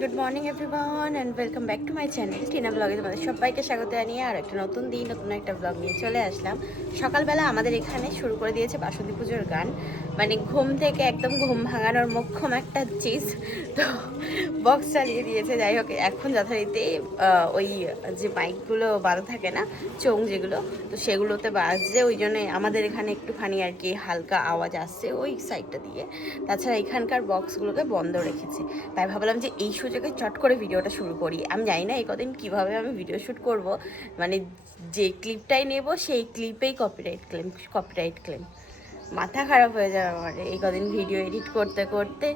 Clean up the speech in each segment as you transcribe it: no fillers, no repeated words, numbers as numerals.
Good morning everyone and welcome back to my channel Tina ব্লগে তোমাদের সবাইকে স্বাগত জানিয়ে আর একটা নতুন দিন নতুন একটা ব্লগ নিয়ে চলে আসলাম। সকালবেলা আমাদের এখানে শুরু করে দিয়েছে বাসন্তী পুজোর গান, মানে ঘুম থেকে একদম ঘুম ভাঙানোর মোক্ষম একটা চিজ, তো বক্স চালিয়ে দিয়েছে। যাই হোক, এখন যথারীতি ওই যে মাইকগুলো বাঁধা থাকে না, চোং যেগুলো, তো সেগুলোতে বাজছে, ওই জন্য আমাদের এখানে একটুখানি আর কি হালকা আওয়াজ আসছে ওই সাইডটা দিয়ে। তাছাড়া এখানকার বক্সগুলোকে বন্ধ রেখেছে, তাই ভাবলাম যে এই সুযোগে চট করে ভিডিওটা শুরু করি। আমি জানি না এই কদিন কীভাবে আমি ভিডিও শ্যুট করব, মানে যে ক্লিপটাই নেব সেই ক্লিপেই কপিরাইট ক্লেম মাথা খারাপ হয়ে যাবে আমার এই কদিন ভিডিও এডিট করতে করতে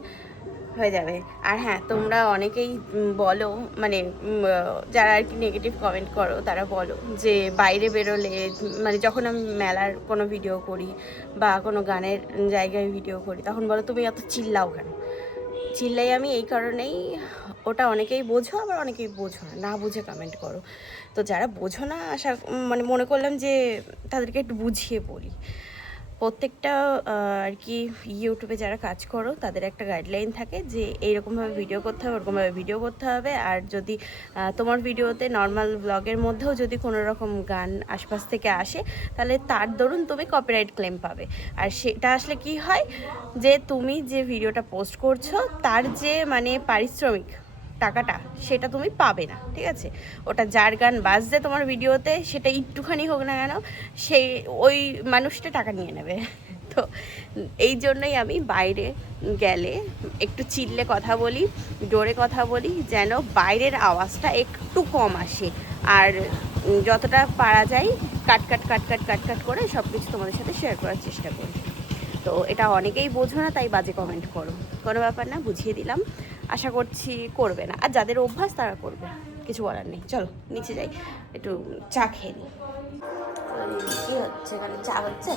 হয়ে যাবে। আর হ্যাঁ, তোমরা অনেকেই বলো, মানে যারা আর কি নেগেটিভ কমেন্ট করো তারা বলো যে বাইরে বেরোলে, মানে যখন আমি মেলার কোনো ভিডিও করি বা কোনো গানের জায়গায় ভিডিও করি তখন বলো তুমি এত চিল্লাও কেন। চিল্লাই আমি এই কারণেই, ওটা অনেকেই বোঝো আবার অনেকেই বোঝো না, না বুঝে কমেন্ট করো। তো যারা বোঝো না, মানে মনে করলাম যে তাদেরকে একটু বুঝিয়ে বলি। প্রত্যেকটা আর কি ইউটিউবে যারা কাজ করো তাদের একটা গাইডলাইন থাকে যে এইরকমভাবে ভিডিও করতে হবে, ওরকমভাবে ভিডিও করতে হবে। আর যদি তোমার ভিডিওতে নর্মাল ব্লগের মধ্যেও যদি কোনো রকম গান আশপাশ থেকে আসে তাহলে তার দরুন তুমি কপিরাইট ক্লেম পাবে। আর সেটা আসলে কি হয় যে তুমি যে ভিডিওটা পোস্ট করছো তার যে মানে পারিশ্রমিক টাকাটা সেটা তুমি পাবে না, ঠিক আছে? ওটা যার গান বাজছে তোমার ভিডিওতে সেটা একটুখানি হোক না কেন, সেই ওই মানুষটা টাকা নিয়ে নেবে। তো এই জন্যই আমি বাইরে গেলে একটু চিল্লে কথা বলি, জোরে কথা বলি, যেন বাইরের আওয়াজটা একটু কম আসে। আর যতটা পারা যায় কাট কাট করে সব কিছু তোমাদের সাথে শেয়ার করার চেষ্টা করি। তো এটা অনেকেই বোঝো না, তাই বাজে কমেন্ট করো, কোনো ব্যাপার না, বুঝিয়ে দিলাম। আশা করছি করবে না, আর যাদের অভ্যাস তারা করবে, কিছু বলার নেই। চলো নিচে যাই, একটু চা খেয়ে নিই। কি হচ্ছে এখানে? চা হচ্ছে?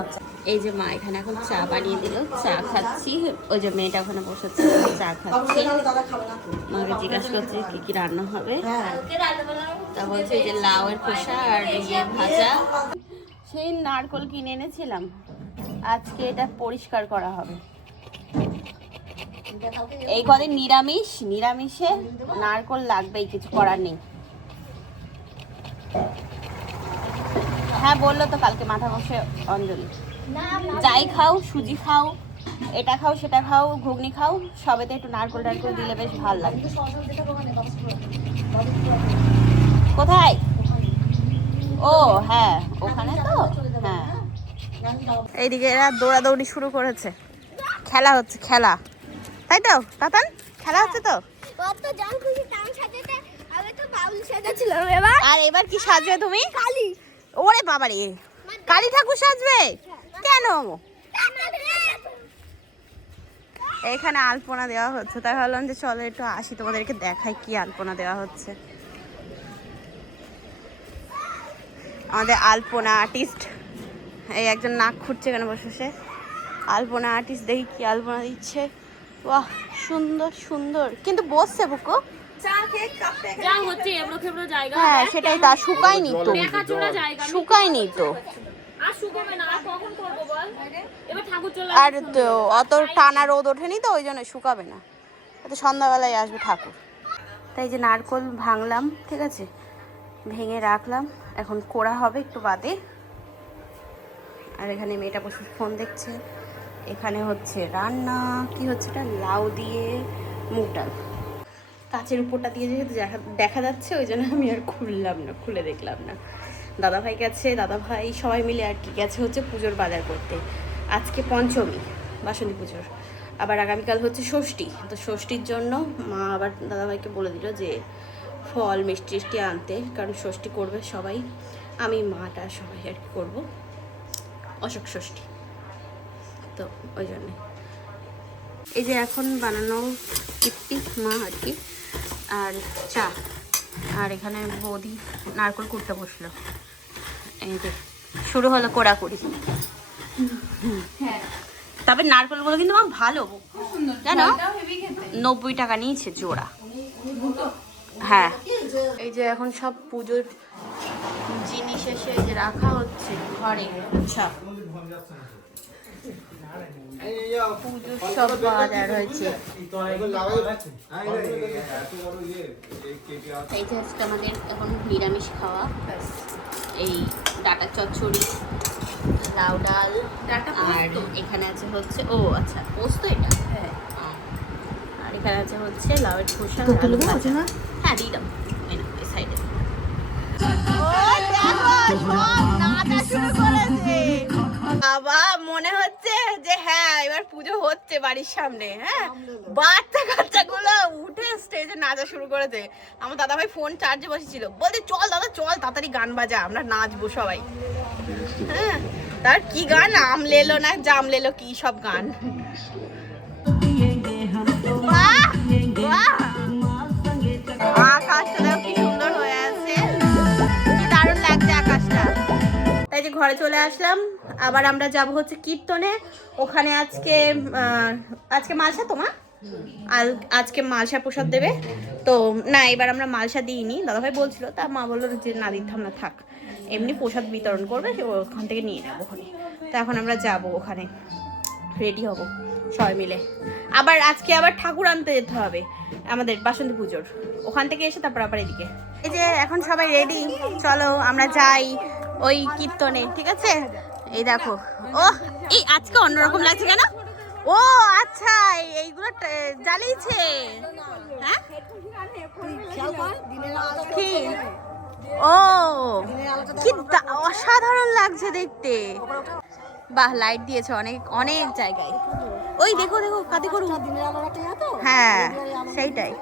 আচ্ছা, এই যে মা এখানে এখন চা বানিয়ে দিল, চা খাচ্ছি। ওই যে মেয়েটা ওখানে বসেছে, চা খাচ্ছি। মাকে জিজ্ঞাসা করছি কি কি রান্না হবে, তা বলছে যে লাউয়ের খোসা আর ইয়ে ভাজা। সেই নারকোল কিনে এনেছিলাম, আজকে এটা পরিষ্কার করা হবে। এই কদিন নিরামিষে নারকোল লাগবেই, কিছু করার নেই। হ্যাঁ বললো তো কালকে মাথা ঘষে অঞ্জলি। যাই খাও, সুজি খাও, এটা খাও সেটা খাও, ঘুগনি খাও, সবেতে একটু নারকোল দিলে বেশ ভালো লাগে। কোথায়? ও হ্যাঁ, ওখানে তো। হ্যাঁ, এইদিকে এরা দৌড়াদৌড়ি শুরু করেছে, খেলা হচ্ছে, খেলা, তাই তো তাতান? খেলা হচ্ছে তো। আর এবার কি সাজবে তুমি? কালী। ওরে বাবা রে, কালী ঠাকুর সাজবে কেন? এখানে আলপনা দেওয়া হচ্ছে, তাই ভাবলাম যে চলো একটু আসি, তোমাদেরকে দেখাই কি আলপনা দেওয়া হচ্ছে। আমাদের আলপনা আর্টিস্ট এই একজন নাক খুঁড়ছে এখানে বসে বসে। আলপনা আর্টিস্ট, দেখি কি আলপনা দিচ্ছে। বাহ, সুন্দর সুন্দর, কিন্তু বসছে বুকো। হ্যাঁ সেটাই, তা শুকায়নি তো, শুকায়নি তো। আর তো অত টানা রোদ ওঠেনি তো, ওই জন্য শুকাবে না, তো সন্ধ্যাবেলায় আসবে ঠাকুর। তাই যে নারকোল ভাঙলাম, ঠিক আছে, ভেঙে রাখলাম, এখন কোড়া হবে একটু বাদে। আর এখানে মেয়েটা বসে ফোন দেখছে। এখানে হচ্ছে রান্না, কি হচ্ছে এটা, লাউ দিয়ে মুগ ডাল। কাচের উপরটা দিয়ে যেহেতু দেখা যাচ্ছে ওই জন্য আমি আর খুলে দেখলাম না। দাদাভাই গেছে, দাদাভাই সবাই মিলে আর কি গেছে হচ্ছে পুজোর বাজার করতে। আজকে পঞ্চমী, বাসন্তী পুজোর, আবার আগামীকাল হচ্ছে ষষ্ঠী। তো ষষ্ঠীর জন্য মা আবার দাদাভাইকে বলে দিল যে ফল মিষ্টি আনতে, কারণ ষষ্ঠী করবে সবাই, আমি মাটা সবাই আর কি করবো অশোক ষষ্ঠী, তো ওই জন্যে। এই যে এখন বানানো টিপটি মা আর কি, আর চা, আর এখানে বৌদি নারকোল কুটতে বসলো। এই যে শুরু হলো কোড়াকুড়ি। তবে নারকোলগুলো কিন্তু আমার ভালো, জানো, 90 টাকা নিয়েছে জোড়া। হ্যাঁ, এই যে এখন সব পুজোর জিনিস এসে যে রাখা হচ্ছে ঘরে। আচ্ছা, পুজোর সব বাজার হয়েছে। এই যে আজকে আমাদের এখন নিরামিষ খাওয়া, এই ডাটা চচ্চড়ি, লাউ ডাল, আর এখানে আছে হচ্ছে ও আচ্ছা পোস্ত এটা, আর এখানে আছে হচ্ছে লাউয়ের খোসা। হ্যাঁ দিয়ে দাও এই সাইডে। বাবা মনে হচ্ছে যে হ্যাঁ এবার পুজো হচ্ছে বাড়ির সামনে। হ্যাঁ বাচ্চা কাচ্চাগুলো উঠে স্টেজে নাচা শুরু করেছে। আমার দাদা ভাই ফোন চার্জে বসেছিল, বলছে চল দাদা চল তাড়াতাড়ি গান বাজা, আমরা নাচবো সবাই। হ্যাঁ তার কি গান, আম লেলো না জাম লেলো, কি সব গান। আকাশটা দেখো কি সুন্দর হয়ে আছে, কি দারুণ লাগছে আকাশটা। তাই যে ঘরে চলে আসলাম, আবার আমরা যাব হচ্ছে কীর্তনে। ওখানে আজকে মালসা তোমার আজকে মালসা প্রসাদ দেবে তো। না এবার আমরা মালসা দিইনি, দাদাভাই বলছিল, তা মা বললো যে না দিতাম না থাক, এমনি প্রসাদ বিতরণ করবে, ওখান থেকে নিয়ে নেবো ওখানে। তো এখন আমরা যাব ওখানে, রেডি হব সবাই মিলে। আজকে আবার ঠাকুর আনতে যেতে হবে আমাদের বাসন্তী পুজোর, ওখান থেকে এসে তারপর আবার এদিকে। এই যে এখন সবাই রেডি, চলো আমরা যাই ওই কীর্তনে, ঠিক আছে? এই দেখো, ও এই আজকে অন্যরকম লাগছে কেন? ও আচ্ছা এইগুলো জ্বালিয়েছে। হ্যাঁ ও কি অসাধারণ লাগছে দেখতে। বাহ লাইট দিয়েছে অনেক অনেক জায়গায়। ওই দেখো দেখো কাতে করু। হ্যাঁ সেইটাই,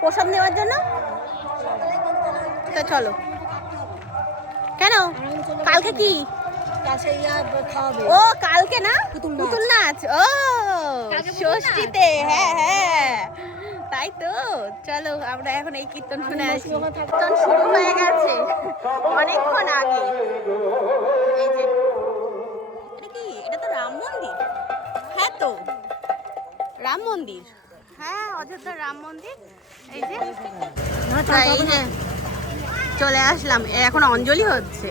প্রসাদ নেওয়ার জন্য। তো চলো। কেন কালকে কি? ও কালকে না পুতুল নাচ, ও ষষ্ঠীতে। হ্যাঁ হ্যাঁ তাই তো, চলো আমরা এখন এই কীর্তন শুনে আসি। কীর্তন শুরু হয়ে গেছে অনেকক্ষণ আগে। এই যে এটা কি, এটা তো রাম মন্দির। হ্যাঁ তো রাম মন্দির, হ্যাঁ অযোধ্যার রাম মন্দির। এই যে এই যে চলে আসলাম, এখন অঞ্জলি হচ্ছে।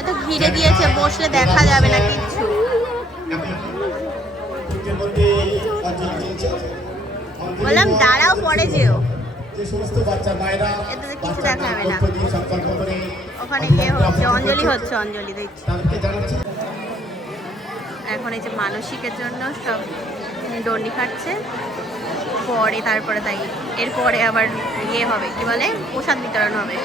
এত ঘিরে দিয়েছে, বসলে দেখা যাবে না কিচ্ছু। বললাম দাঁড়াও পরে যেও, এতে কিছু দেখা যাবে না। ওখানে গিয়ে হচ্ছে অঞ্জলি হচ্ছে, অঞ্জলি দিচ্ছে এখন। এই যে মানসিকের জন্য সব দণ্ডি খাটছে, পরে তারপরে তাই এরপরে আবার ইয়ে হবে, কি বলে প্রসাদ বিতরণ হবে।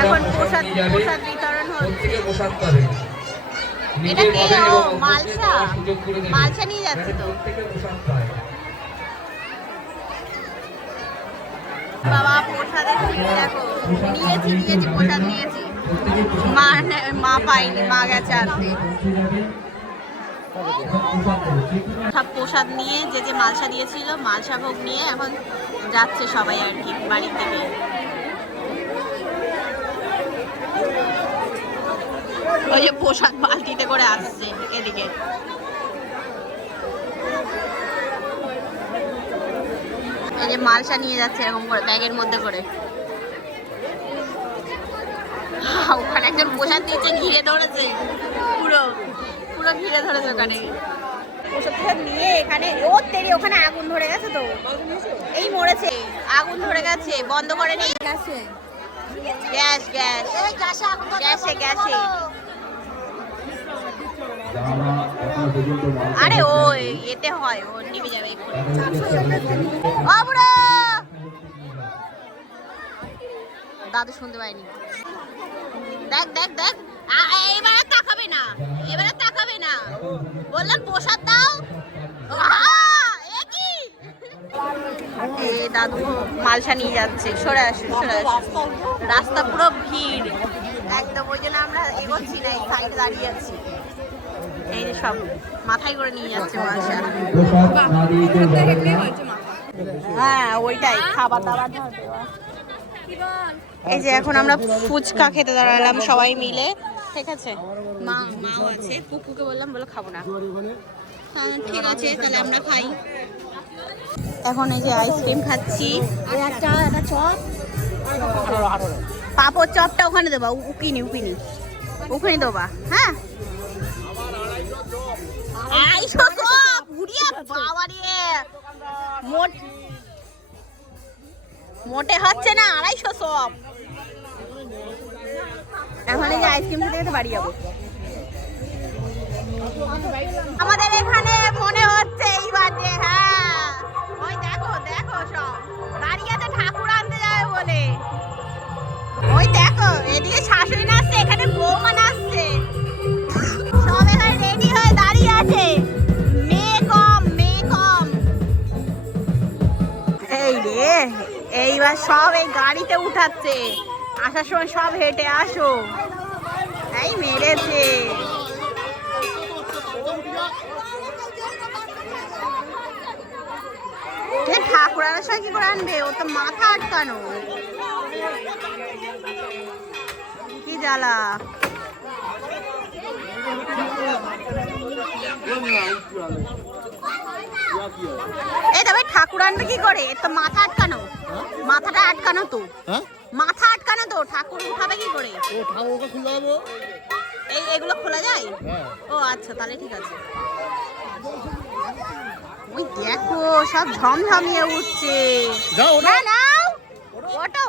এখন প্রসাদ বিতরণ হচ্ছে। এটা কি? ও মালসা, মালসা নিয়ে যাচ্ছে তো। বাবা প্রসাদের ভিড় দেখো। নিয়েছি প্রসাদ নিয়েছি। মা পাইনি, মা গেছে আনতে। সব প্রসাদ নিয়ে যে মালসা দিয়েছিল, মালসা ভোগ নিয়ে এখন যাচ্ছে সবাই আর কি বাড়ি থেকে। ওই যে প্রসাদ বালতিতে করে আসছে এদিকে। এই যে মালসা নিয়ে যাচ্ছে এরকম করে ব্যাগের মধ্যে করে। ওখানে একজন প্রসাদ দিয়েছে, ঘিরে ধরেছে, পুরো পুরো ঘিরে ধরেছে ওখানে। প্রসাদ নিয়ে এখানে ওখানে আগুন ধরে গেছে তো, এই মরেছে, আগুন ধরে গেছে, বন্ধ করে নেই। গ্যাস গ্যাসে আরে ওই এতে হয়, ও নিভে যাবে। দাদু শুনতে পাইনি। দেখ এবারে তাকাবে না, বললাম প্রসাদ দাও। দাদু মালসা নিয়ে যাচ্ছে। সরে আসুন। রাস্তা পুরো ভিড় একদম, ওই জন্য আমরা এগোচ্ছি না, এই সাইডে দাঁড়িয়ে আছি। এই যে সব মাথায় করে নিয়ে যাচ্ছে মালসা। হ্যাঁ ওইটাই খাবার দাবার। এই যে এখন আমরা ফুচকা খেতে দাঁড়ালাম সবাই মিলে, ঠিক আছে। মাও আছে, পুকুকে বললাম, বলে খাবো না। ঠিক আছে তাহলে আমরা খাই। এখন এই যে আইসক্রিম খাচ্ছি, একটা চপ, পাপড় চপটা ওখানে দেবা, উকিনি দেবা। হ্যাঁ 250 চপ, বাবা রে, মোটে হচ্ছে না, 250 চপ। এখন এই যে আইসক্রিম খেতে বাড়ি যাবো। আমাদের এখানে মনে হচ্ছে এইবার যে, হ্যাঁ ওই দেখো সব দাঁড়িয়ে আছে ঠাকুর আনতে যাবে বলে। ওই দেখো এদিকে শাশুড়ি নাচছে, এখানে বৌমা নাচছে, সব এখানে রেডি হয়ে দাঁড়িয়ে আছে। মেয়ে কম। এই রে, এইবার সব এই গাড়িতে উঠাচ্ছে, আসার সময় সব হেঁটে আসো। এই মেরেছে। ঠাকুর আনার সময় কি করে আনবে? ও তো মাথা আটকানো, কি জ্বালা। এই তবে ঠাকুর আনবে কি করে? তো মাথা আটকানো, মাথাটা আটকানো তো, মাথা আটকানো তো, ঠাকুর উঠাবে কি করে? এগুলো খোলা যায়? ও আচ্ছা, তাহলে ঠিক আছে। ওই দেখো সব ঝমঝমিয়ে উঠছে। ওটো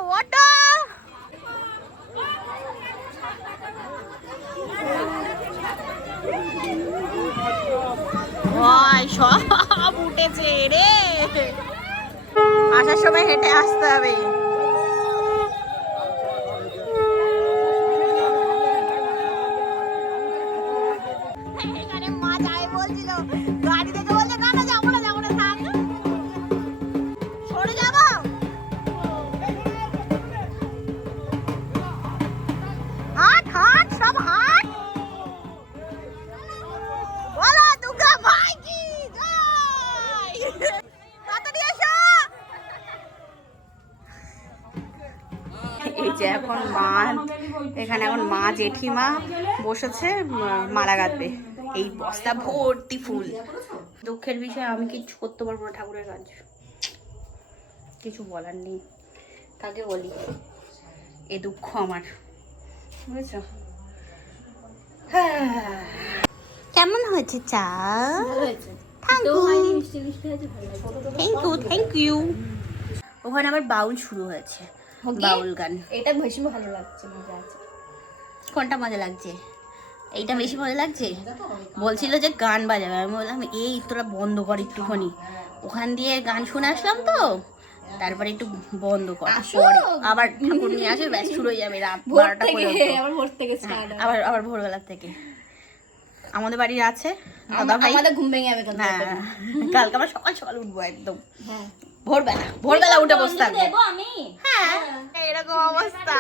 সব উঠেছে রে, আসার সময় হেঁটে আসতে হবে। মা যাই বলছিল, গাড়ি থেকে বলছে না যাবো না থাক, সরে যাবো। হাট সব হাট। বলো দুর্গা ভাই কি জয়, তাড়াতাড়ি এসো। এই যে এখন এখানে মা জেঠিমা বসেছে মালা গাঁথবে। এই বস্তা ভর্তি ফুল। দুঃখের বিষয় আমি কিছু করতে পারবো না ঠাকুরের কাজ, কিছু বলার নেই। কাকে বলি, এ দুঃখ আমার, বুঝেছ? কেমন হয়েছে চা? Thank you. ওখানে আবার বাউল শুরু হয়েছে, বাউল গান। এটা বেশি ভালো লাগছে, মজা আছে। কোনটা মজা লাগছে? এইটা বেশি মজা লাগছে। বলছিল যে গান বাজাবে, আমি বললাম এই তোরা বন্ধ কর একটুখানি। ওখান দিয়ে গান শুনে আসলাম তো, তারপরে একটু বন্ধ কর, পরে আবার ঠাকুর নিয়ে আসে, ব্যাস শুরু হয়ে যাবে রাত 12টা পর্যন্ত। আবার ভোর থেকে স্টার্ট আবার ভোরবেলা থেকে আমাদের বাড়ির আছে দাদা ভাই। আমাদের ঘুম ভেঙে যাবে কালকে। হ্যাঁ, কালকে আমরা সকাল সকাল উঠবো একদম হ্যাঁ ভোরবেলা উঠে বসে থাকবো। দেবো আমি। হ্যাঁ এরকম অবস্থা।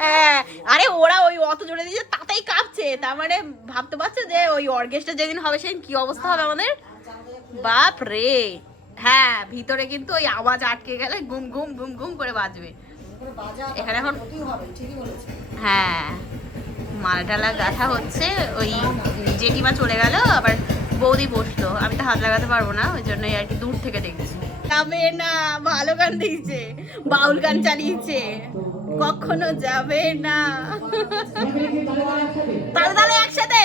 হ্যাঁ, আরে ওরা ওই অত জোরে দিয়েছে তাতেই কাঁপছে, তার মানে ভাবতে পারছো যে ওই অর্কেস্ট্রা যেদিন হবে সেদিন কি অবস্থা হবে আমাদের, বাপ রে। হ্যাঁ, ভিতরে কিন্তু ওই আওয়াজ আটকে গেলে গুম গুম গুম গুম করে বাজবে এখানে এখন। হ্যাঁ, মালাটালা গাঁথা হচ্ছে, ওই জেঠিমা চলে গেল, আবার বৌদি বসলো, আমি তো হাত লাগাতে পারবো না, ওই জন্যই আর কি দূর থেকে দেখছি। যাবে না, ভালো গান দিয়েছে, বাউল গান চালিয়েছে, কখনো যাবে না। তাহলে একসাথে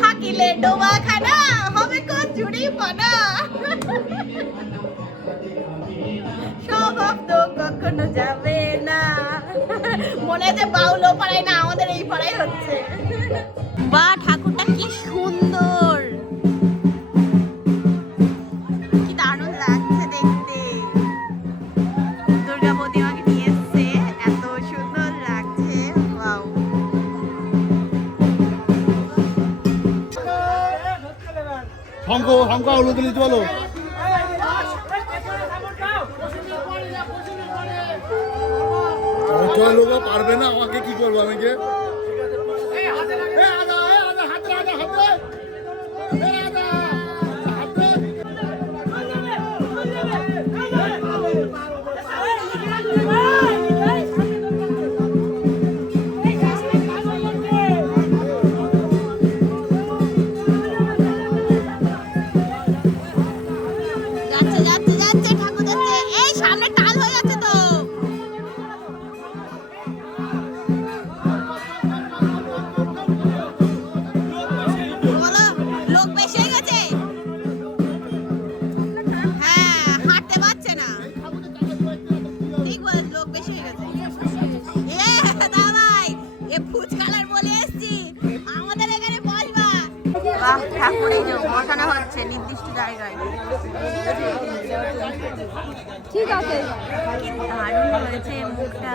থাকিলে ডোবা খানা হবে কচুরি পানা, স্বভাব তো কখনো যাবে না। মনে হচ্ছে বাউল ও পাড়ায় না, আমাদের এই পাড়ায় হচ্ছে। বা ঠাকুরটা কি সুন্দর, কি দারুণ লাগছে দেখতে। দুর্গা প্রতিমাকে নিয়ে এসছে, এত সুন্দর লাগছে, ওয়াও। শঙ্খ আলো দিলি চলো। লোক পারবে না, আমাকে কি করবো আমি কে? যাচ্ছে ঠাকুর যাচ্ছে, এই সামনে টাল হয়ে যাচ্ছে তো। বলো, লোক বেশি হয়ে গেছে। হ্যাঁ, হাঁটতে পারছে না, ঠিক বল, লোক বেশি হয়ে গেছে। এ দাদাই, এ ফুচকালার বলে এসছি, আমাদের এখানে বসবা। বাহ, ঠাকুর এই যে বসানো হচ্ছে নির্দিষ্ট জায়গায়। ঠিক আছে, কি দারুণ হয়েছে মুখটা।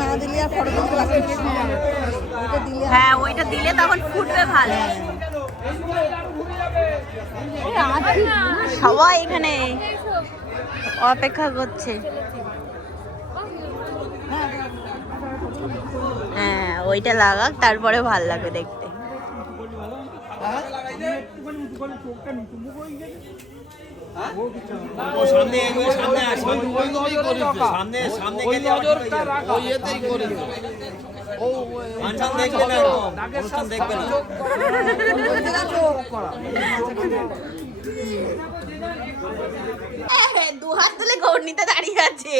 না দিলে আর ফটো তুলতে পারছি না। হ্যাঁ, ওইটা দিলে তখন ফুটবে ভালো। সবাই এখানে অপেক্ষা করছে। হ্যাঁ, ওইটা লাগাক, তারপরে ভাল লাগবে দেখতে। দু হাত তুলে গৌরনীতে দাঁড়িয়ে আছে।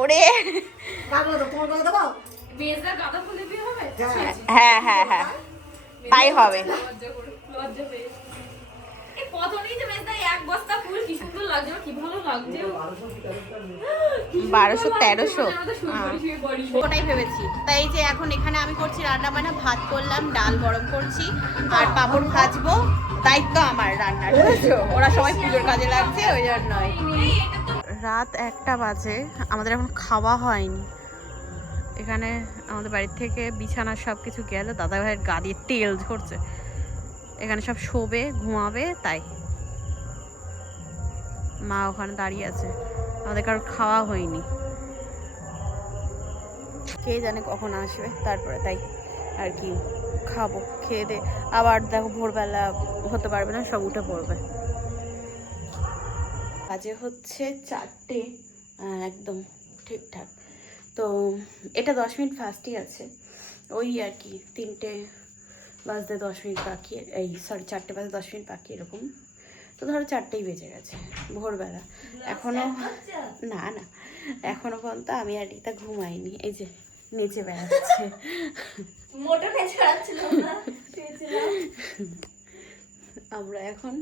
ওরে হ্যাঁ হ্যাঁ হ্যাঁ, তাই হবে। 1200-1300 ওটাই ভেবেছি। তাই যে এখন এখানে আমি করছি রান্না বান্না, ভাত করলাম, ডাল গরম করছি, আর পাঁপড় ভাজবো। দায়িত্ব আমার রান্নার, ওরা সবাই পুজোর কাজে লাগছে, ওই জন্যই। রাত 1টা বাজে, আমাদের এখন খাওয়া হয়নি। এখানে আমাদের বাড়ির থেকে বিছানা সব কিছু গেল, দাদা ভাইয়ের গা দিয়ে তেল ঝরছে, এখানে সব শোবে ঘুমাবে, তাই মা ওখানে দাঁড়িয়ে আছে, আমাদের কারোর খাওয়া হয়নি। কে জানে কখন আসবে, তারপরে তাই আর কি খাবো, খেয়ে দে। আবার দেখো ভোরবেলা হতে পারবে না, সব উঠে পড়বে। বাজে হচ্ছে 4টে, একদম ঠিকঠাক। তো এটা 10 মিনিট ফাস্টই আছে, ওই আর কি 3টে বাজতে 10 মিনিট বাকি, এই সরি 4টে বাজতে 10 মিনিট বাকি এরকম। তো ধরো 4টেই বেজে গেছে ভোরবেলা, এখনো না না এখনো পর্যন্ত আমি আর রিতা ঘুমাইনি। এই যে নেচে বেড়াচ্ছে, আমরা এখন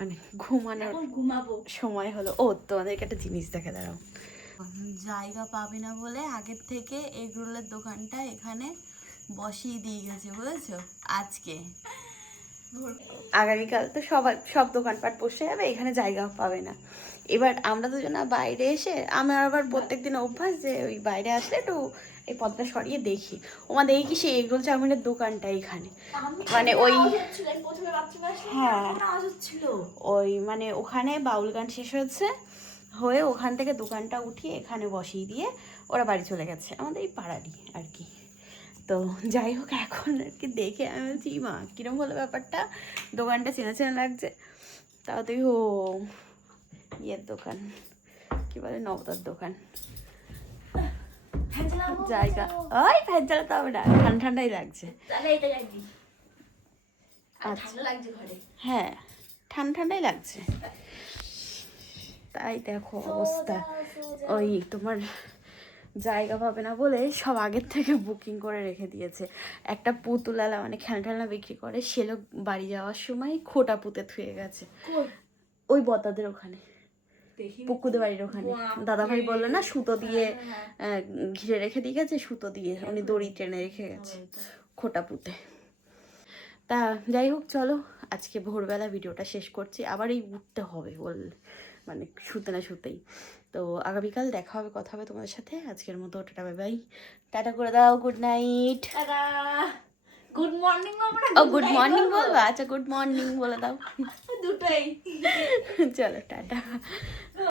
মানে ঘুমানোর ঘুমাবো। সময় হলো। ও তোমাদেরকে একটা জিনিস দেখে দাঁড়াও, জায়গা পাবে না বলে আগের থেকে এগ রোলের দোকানটা এখানে বসিয়ে দিয়ে গেছে, বুঝেছো? আজকে আগামীকাল তো সব দোকানপাট বসে যাবে, এখানে জায়গা পাবে না। এবার আমরা দুজনা বাইরে এসে, আমার আবার প্রত্যেকদিন অভ্যাস যে ওই বাইরে আসলে একটু এই পথটা সরিয়ে দেখি, ওমা দেখি কি সেই এগরোল চাউমিনের দোকানটা এখানে, মানে ওই হ্যাঁ ওই মানে ওখানে বাউল গান শেষ হয়ে ওখান থেকে দোকানটা উঠিয়ে এখানে বসিয়ে দিয়ে ওরা বাড়ি চলে গেছে, আমাদের এই পাড়ারই আর কি। তো যাই হোক, এখন আর কি দেখে আমি বলছি মা কিরম হলো ব্যাপারটা, দোকানটা চেনা চেনা লাগছে। তাও দেখি ও ইয়ের দোকান, কি বলে নবতার দোকান। জায়গা ওই ফ্যান চালাতে হবে না, ঠান্ডা ঠান্ডাই লাগছে। হ্যাঁ ঠান্ডা ঠান্ডাই লাগছে। তাই দেখো অবস্থা, ওই তোমার জায়গা পাবে না বলে সব আগের থেকে বুকিং করে রেখে দিয়েছে। একটা পুতুলালা মানে খেলনা টেলনা বিক্রি করে, সে লোক বাড়ি যাওয়ার সময় খোটা পুঁতে থুয়ে গেছে ওই বতাদের ওখানে, পুকুদের বাড়ির ওখানে। দাদা ভাই বললো না সুতো দিয়ে ঘিরে রেখে দিয়ে গেছে, সুতো দিয়ে উনি দড়ি টেনে রেখে গেছে খোটা পুঁতে। তা যাই হোক চলো, আজকে ভোরবেলা ভিডিওটা শেষ করছি, আবার এই উঠতে হবে মানে শুতে না শুতেই। তো আগামীকাল দেখা হবে, কথা হবে তোমাদের সাথে। আজকের মতো টাটা বাই বাই, টাটা করে দাও, গুড নাইট। গুড মর্নিং ও গুড মর্নিং বলবা? আচ্ছা গুড মর্নিং বলে দাও দুটোই। চলো টাটা।